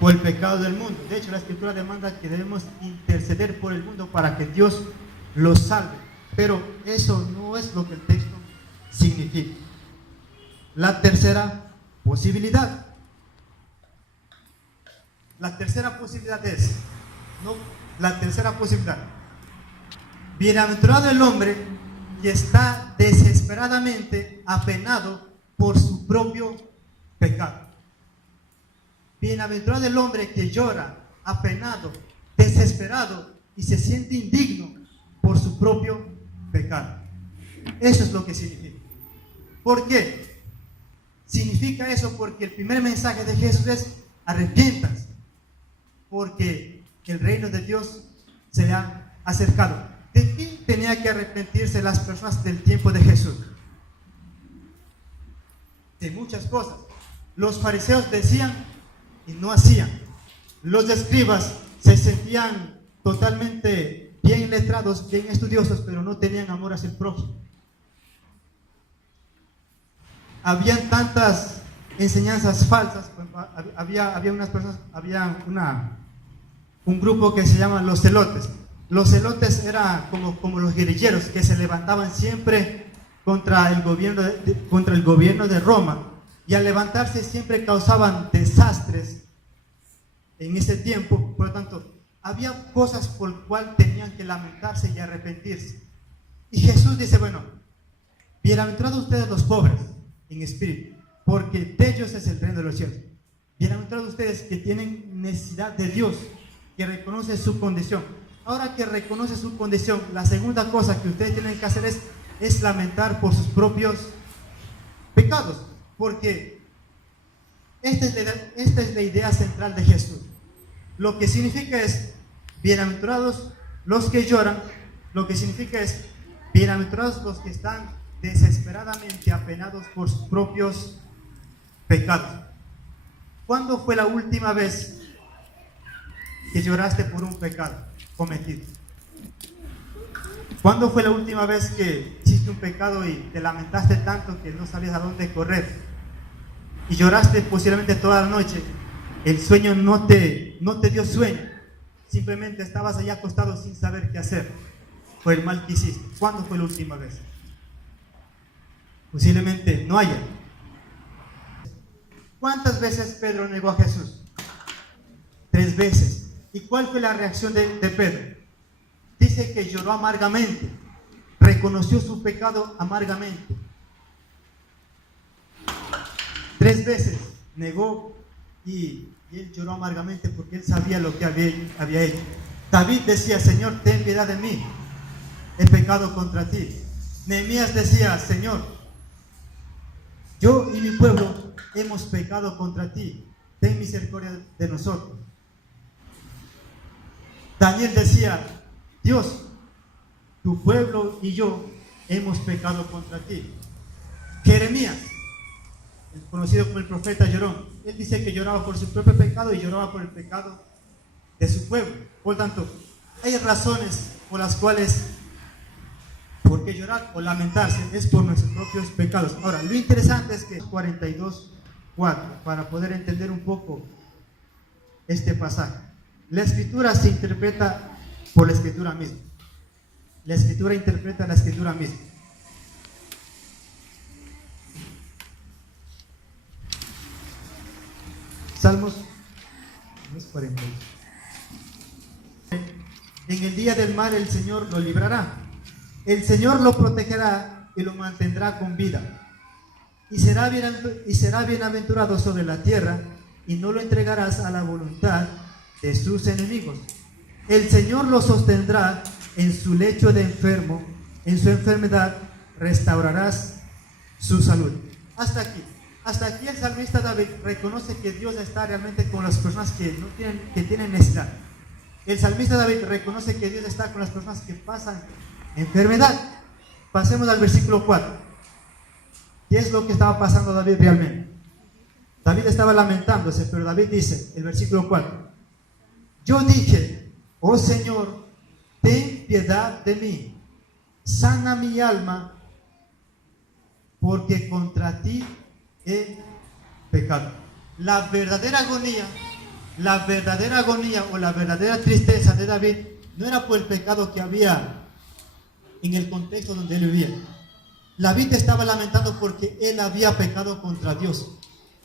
por el pecado del mundo. De hecho, la Escritura demanda que debemos interceder por el mundo para que Dios los salve. Pero eso no es lo que el texto significa. La tercera posibilidad. La tercera posibilidad es, bienaventurado el hombre que está desesperadamente apenado por su propio pecado. Bienaventurado el hombre que llora, apenado, desesperado y se siente indigno por su propio pecado. Eso es lo que significa. ¿Por qué? Significa eso porque el primer mensaje de Jesús es: arrepiéntanse, porque el reino de Dios se ha acercado. ¿De qué tenía que arrepentirse las personas del tiempo de Jesús? De muchas cosas. Los fariseos decían y no hacían. Los escribas se sentían totalmente bien letrados, bien estudiosos, pero no tenían amor hacia el prójimo. Habían tantas enseñanzas falsas. Había unas personas, un grupo que se llama los celotes. Los celotes eran como los guerrilleros que se levantaban siempre contra el gobierno de Roma, y al levantarse siempre causaban desastres en ese tiempo. Por lo tanto, había cosas por las cuales tenían que lamentarse y arrepentirse. Y Jesús dice: bueno, bienaventurados ustedes los pobres en espíritu, porque de ellos es el reino de los cielos. Bienaventurados ustedes que tienen necesidad de Dios, que reconoce su condición. Ahora que reconoce su condición, la segunda cosa que ustedes tienen que hacer es lamentar por sus propios pecados, porque esta es la idea central de Jesús. Lo que significa es: bienaventurados los que lloran. Lo que significa es: bienaventurados los que están desesperadamente apenados por sus propios pecados. ¿Cuándo fue la última vez que lloraste por un pecado cometido? ¿Cuándo fue la última vez que hiciste un pecado y te lamentaste tanto que no sabías a dónde correr? Y lloraste posiblemente toda la noche. El sueño no te dio sueño. Simplemente estabas allá acostado sin saber qué hacer por el mal que hiciste. ¿Cuándo fue la última vez? Posiblemente no haya. ¿Cuántas veces Pedro negó a Jesús? 3 veces. ¿Y cuál fue la reacción de Pedro? Dice que lloró amargamente, reconoció su pecado amargamente. 3 veces negó y él lloró amargamente porque él sabía lo que había hecho. David decía: Señor, ten piedad de mí, he pecado contra ti. Nehemías decía: Señor, yo y mi pueblo hemos pecado contra ti, ten misericordia de nosotros. Daniel decía: Dios, tu pueblo y yo hemos pecado contra ti. Jeremías, conocido como el profeta llorón, él dice que lloraba por su propio pecado y lloraba por el pecado de su pueblo. Por tanto, hay razones por las cuales, por qué llorar o lamentarse, es por nuestros propios pecados. Ahora, lo interesante es que 42:4, para poder entender un poco este pasaje, la Escritura se interpreta por la Escritura misma. La Escritura interpreta la Escritura misma. Salmos 42. En el día del mal el Señor lo librará. El Señor lo protegerá y lo mantendrá con vida. Y será bienaventurado sobre la tierra, y no lo entregarás a la voluntad de sus enemigos. El Señor lo sostendrá en su lecho de enfermo, en su enfermedad restaurarás su salud. Hasta aquí el salmista David reconoce que Dios está realmente con las personas que tienen necesidad. El salmista David reconoce que Dios está con las personas que pasan enfermedad. Pasemos al versículo 4. ¿Qué es lo que estaba pasando David realmente? David estaba lamentándose, pero David dice, el versículo 4: yo dije: oh Señor, ten piedad de mí, sana mi alma, porque contra ti he pecado. la verdadera agonía o la verdadera tristeza de David no era por el pecado que había en el contexto donde él vivía. David estaba lamentando porque él había pecado contra Dios.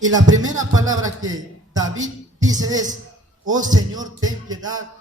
Y la primera palabra que David dice es: oh Señor, ten piedad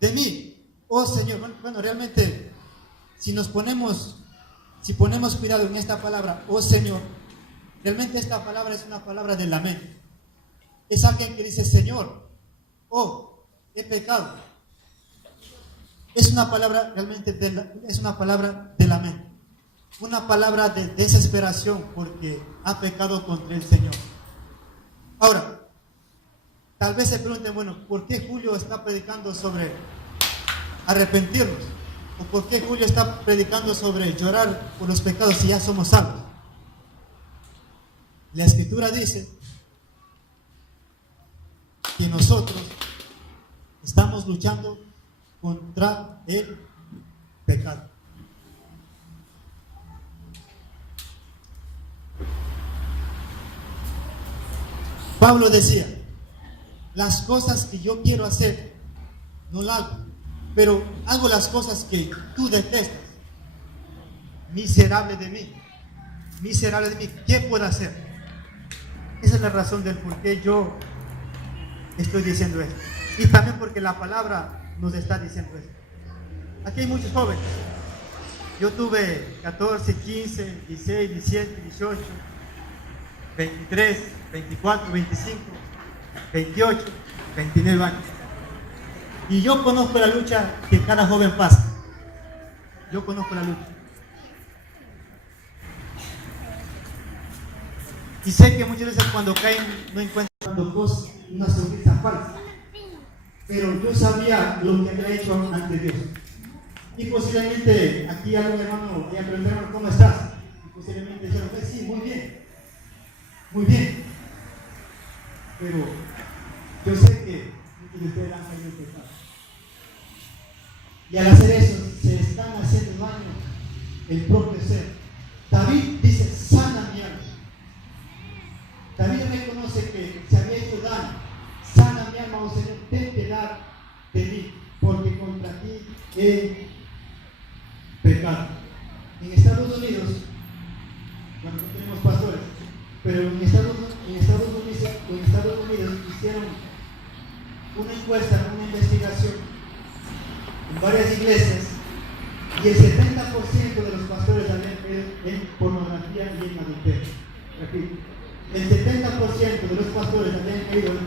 de mí. Oh Señor. Bueno, realmente, si ponemos cuidado en esta palabra, oh Señor, realmente esta palabra es una palabra de lamento. Es alguien que dice: Señor, oh, he pecado. Es una palabra realmente es una palabra de lamento. Una palabra de desesperación porque ha pecado contra el Señor. Ahora, tal vez se pregunten, bueno, ¿por qué Julio está predicando sobre arrepentirnos? ¿O por qué Julio está predicando sobre llorar por los pecados si ya somos salvos? La Escritura dice que nosotros estamos luchando contra el pecado. Pablo decía: las cosas que yo quiero hacer no las hago, pero hago las cosas que tú detestas. Miserable de mí, ¿qué puedo hacer? Esa es la razón del por qué yo estoy diciendo esto, y también porque la palabra nos está diciendo esto. Aquí hay muchos jóvenes. Yo tuve 14, 15, 16, 17, 18, 23, 24, 25, 28, 29 años. Y yo conozco la lucha que cada joven pasa. Yo conozco la lucha. Y sé que muchas veces cuando caen no encuentran una sonrisa falsa. Pero yo sabía lo que había hecho ante Dios. Y posiblemente aquí algún hermano le preguntaron: ¿cómo estás? Y posiblemente dijeron: pues sí, muy bien. Muy bien. Pero yo sé que muchos de ustedes han caído en pecado. Y al hacer eso, se están haciendo daño el propio ser. David dice: sana mi alma. David reconoce que se había hecho daño. Sana mi alma, oh Señor, ten piedad de mí, porque contra ti he pecado. En Estados Unidos, bueno, no tenemos pastores, pero en Estados Unidos hicieron una encuesta, una investigación en varias iglesias, y el 70% de los pastores habían caído en pornografía y en adulterio. Repito, el 70% de los pastores habían caído en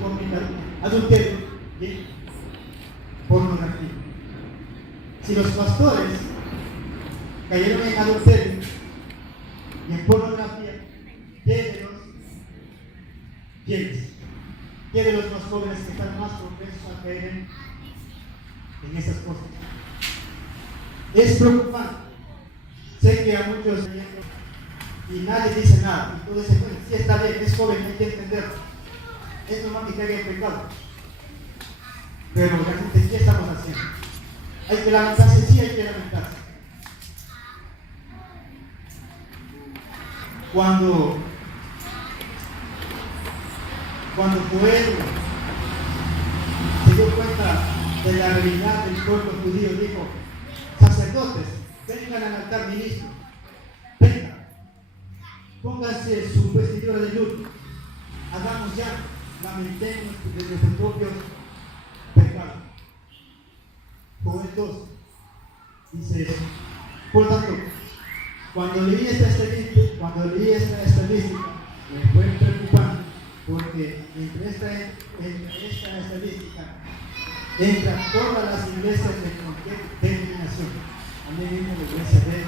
adulterio y en pornografía. Si los pastores cayeron en adulterio y en pornografía, ¿qué de los más jóvenes que están más propensos a caer en esas cosas? Es preocupante. Sé que a muchos y nadie dice nada, y todos dicen: bueno, sí, está bien, es joven, hay que entenderlo. Es normal que caiga en pecado. Pero realmente, ¿qué estamos haciendo? ¿Hay que lamentarse? Sí, hay que lamentarse. Cuando Joel se dio cuenta de la realidad del pueblo judío, dijo: sacerdotes, vengan al altar ministro, vengan, pónganse su vestidura de luto, hagamos ya, lamentemos de nuestros propios pecados. Joel 2 dice eso. Por tanto, cuando leí esta estadística, me fue preocupante, porque entre esta estadística entran todas las iglesias de cualquier denominación. También viene la iglesia de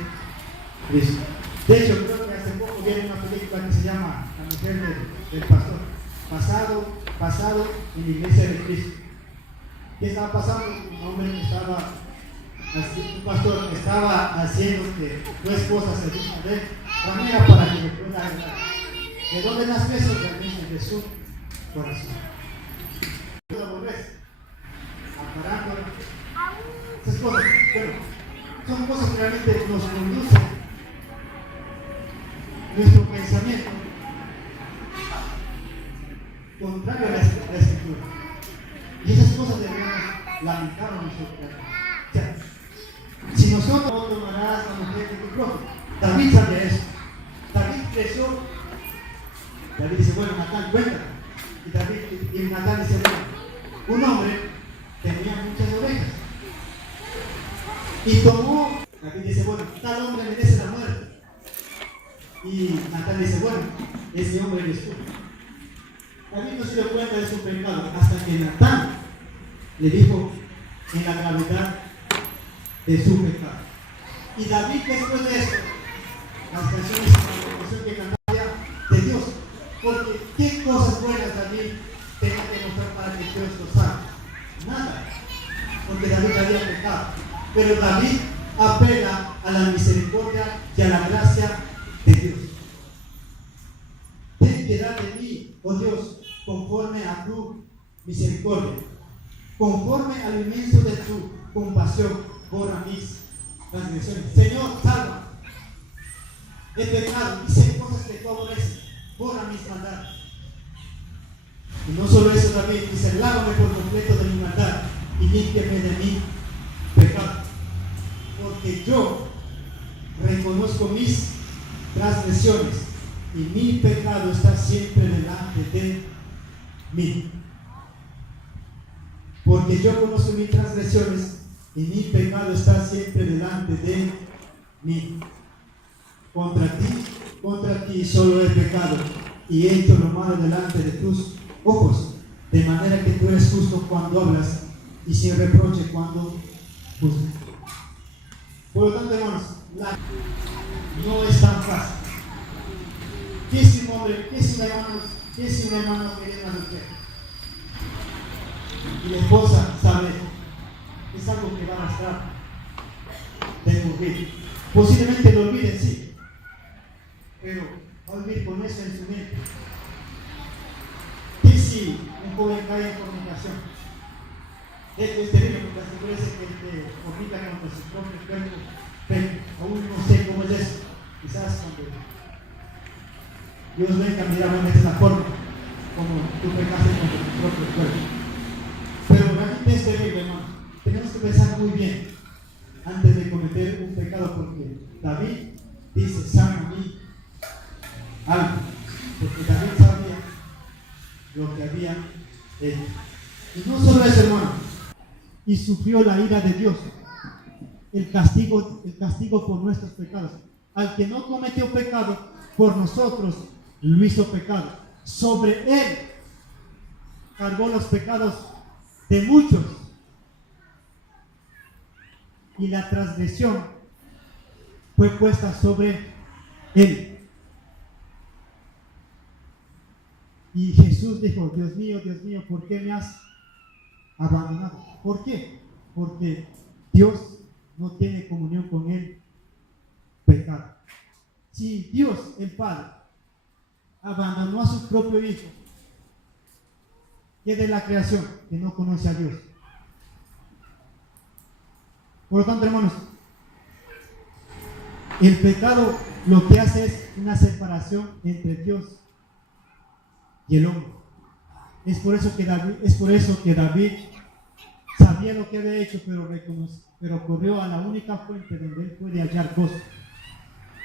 Cristo. De hecho, creo que hace poco viene una película que se llama La mujer del pastor, basado en la iglesia de Cristo. ¿Qué estaba pasando? Un pastor que estaba haciendo que tu esposa se diga de él, manera para que le pueda ayudar. ¿De dónde nace eso? Realmente de su corazón. La pobreza, amparándola. Esas cosas, bueno, son cosas que realmente nos conducen nuestro pensamiento contrario a la escritura. Y esas cosas debemos lamentar a nosotros. O sea, si nosotros no tomarás la mujer de tu prójimo, David sabía eso. David creció. David dice, bueno, Natán, cuéntame. Y Natán dice, bueno, un hombre tenía muchas ovejas. Y tomó, David dice, bueno, tal hombre merece la muerte. Y Natán dice, bueno, ese hombre eres tú. David no se dio cuenta de su pecado hasta que Natán le dijo en la gravedad de su pecado. Y David, después de esto, las canciones que cantaba de Dios, porque qué cosas buenas David tenía que mostrar para que Dios lo salve. Nada, porque David había pecado. Pero David apela a la misericordia y a la gracia de Dios. Ten piedad de mí, oh Dios, conforme a tu misericordia, conforme al inmenso de tu compasión, borra mis transgresiones. Señor, salva. He pecado, hice cosas que tú aborreces, borra mis maldades. Y no solo eso, David dice, lávame por completo de mi maldad y límpiame de mi pecado. Porque yo reconozco mis transgresiones y mi pecado está siempre delante de mí. Porque yo conozco mis transgresiones y mi pecado está siempre delante de mí. Contra ti solo he pecado y he hecho lo malo delante de tus ojos, de manera que tú eres justo cuando hablas y sin reproche cuando juzgas. Por lo tanto, hermanos, no es tan fácil. ¿Qué es un hombre? ¿Qué es un hermano que es una mujer? Y la esposa sabe, es algo que va a arrastrar de morir. Posiblemente lo olviden, sí, pero va a vivir con eso en su mente. ¿Y si un joven cae en fornicación? Esto es terrible porque así parece que fornica contra su propio cuerpo, pero aún no sé cómo es eso. Quizás cuando Dios venga, mira, bueno, esta es la forma como tú pecaste contra tu propio cuerpo. Pero realmente es terrible, hermano. Tenemos que pensar muy bien antes de cometer un pecado, porque David dice, sana a mí algo, porque David sabía lo que había hecho. Y no solo eso, hermano, y sufrió la ira de Dios, el castigo por nuestros pecados. Al que no cometió pecado, por nosotros lo hizo pecado. Sobre él cargó los pecados de muchos, y la transgresión fue puesta sobre él. Y Jesús dijo, Dios mío, ¿por qué me has abandonado? ¿Por qué? Porque Dios no tiene comunión con el pecado. Si Dios, el Padre, abandonó a su propio Hijo, ¿qué de la creación que no conoce a Dios? Por lo tanto, hermanos, el pecado lo que hace es una separación entre Dios y el hombre. Es por eso que David sabía lo que había hecho, pero corrió a la única fuente donde él puede hallar gozo.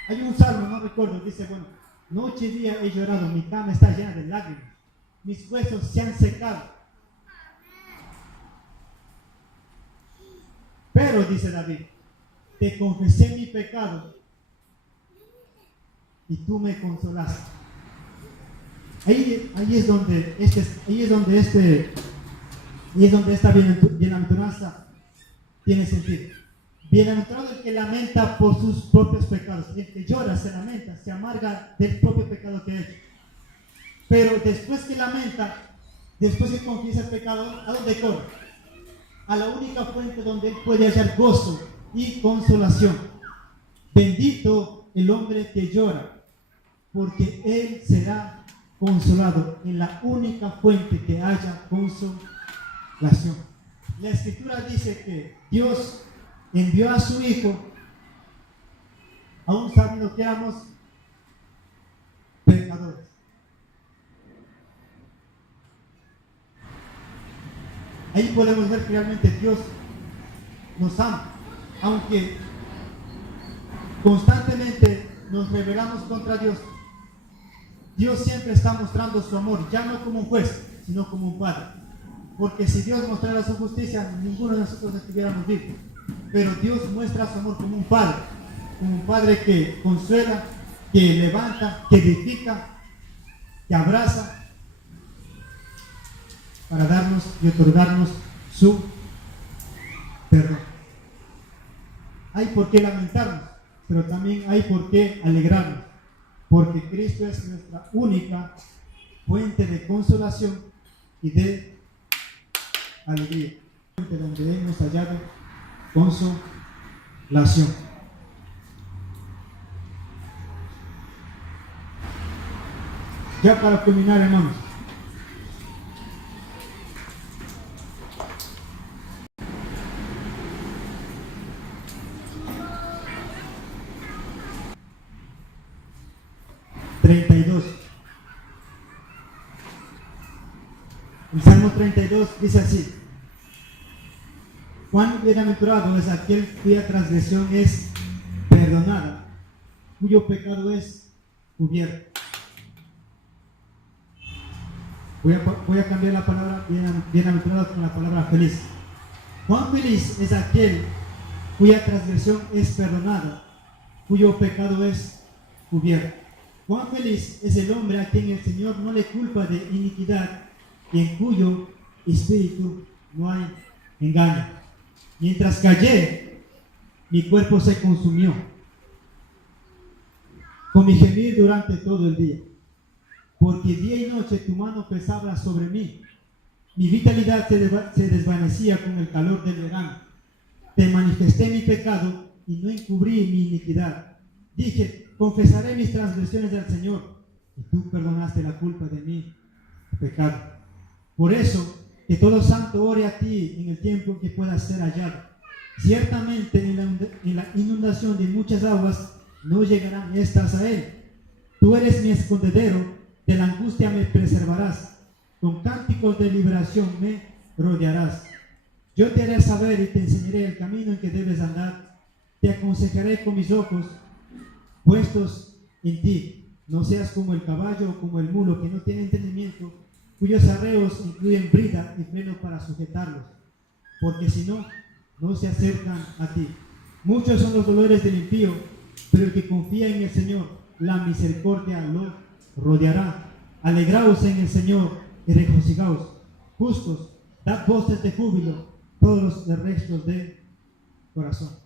Hay un salmo, no recuerdo, dice, bueno, noche y día he llorado, mi cama está llena de lágrimas, mis huesos se han secado. Pero, dice David, te confesé mi pecado y tú me consolaste. Ahí es donde esta bienaventuranza tiene sentido. Bienaventurado el que lamenta por sus propios pecados. El que llora, se lamenta, se amarga del propio pecado que ha hecho. Pero después que lamenta, después que confiesa el pecado, ¿a dónde corre? A la única fuente donde él puede hallar gozo y consolación. Bendito el hombre que llora, porque él será consolado en la única fuente que haya consolación. La Escritura dice que Dios envió a su Hijo, aún sabiendo que éramos pecadores. Ahí podemos ver que realmente Dios nos ama, aunque constantemente nos rebelamos contra Dios. Dios siempre está mostrando su amor, ya no como un juez, sino como un padre. Porque si Dios mostrara su justicia, ninguno de nosotros estuviéramos vivos. Pero Dios muestra su amor como un padre que consuela, que levanta, que edifica, que abraza, para darnos y otorgarnos su perdón. Hay por qué lamentarnos, pero también hay por qué alegrarnos, porque Cristo es nuestra única fuente de consolación y de alegría, donde hemos hallado consolación. Ya para culminar, hermanos, el Salmo 32 dice así: cuán bienaventurado es aquel cuya transgresión es perdonada, cuyo pecado es cubierto. Voy a cambiar la palabra bienaventurado con la palabra feliz. Cuán feliz es aquel cuya transgresión es perdonada, cuyo pecado es cubierto. Cuán feliz es el hombre a quien el Señor no le culpa de iniquidad y en cuyo espíritu no hay engaño. Mientras callé, mi cuerpo se consumió con mi gemir durante todo el día, porque día y noche tu mano pesaba sobre mí. Mi vitalidad se desvanecía con el calor del verano. Te manifesté mi pecado y no encubrí mi iniquidad. Dije, confesaré mis transgresiones al Señor, y tú perdonaste la culpa de mi pecado. Por eso, que todo santo ore a ti en el tiempo que pueda ser hallado. Ciertamente en la inundación de muchas aguas no llegarán estas a él. Tú eres mi escondedero, de la angustia me preservarás. Con cánticos de liberación me rodearás. Yo te haré saber y te enseñaré el camino en que debes andar. Te aconsejaré con mis ojos puestos en ti. No seas como el caballo o como el mulo que no tiene entendimiento, cuyos arreos incluyen brida y freno para sujetarlos, porque si no, no se acercan a ti. Muchos son los dolores del impío, pero el que confía en el Señor, la misericordia lo rodeará. Alegraos en el Señor y regocijaos. Justos, dad voces de júbilo, todos los restos de corazón.